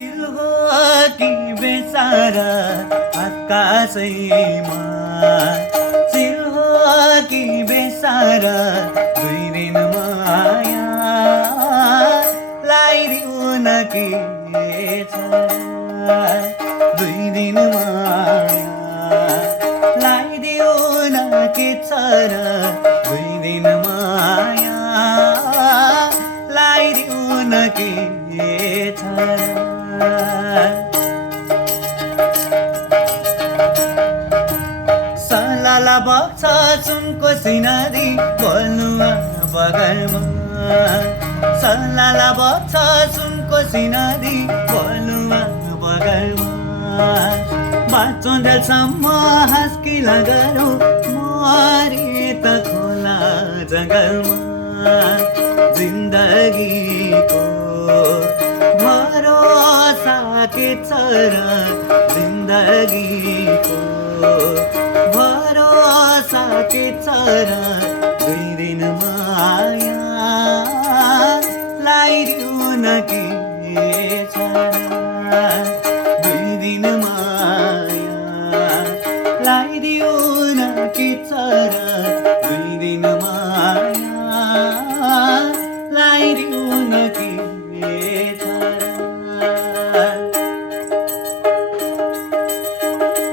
दिल हो कि बेचारा आकाशैमा चिल हो कि बेचारा दुई दिन माया लाइदिउ न के छ दुई दिन माया लाइदिउ न के छ र दुई दिन माया लाइदिउ न के छ र सलाला बग्छ सुनको सिनरी बोल्नुमा बगरमा सलाला बग्छ सुनको सिनरी बोल्नुमा बगरमा बाँचुन्जेलसम्म हाँस्किला गरौँ मरे त खोला जङ्गलमा जिन्दगीको भरोसा के छ र जिन्दगीको भरोसा के छ र दुई दिन माया लाइदिउ न के छ र दुई दिन माया लाइदिउ न के छ र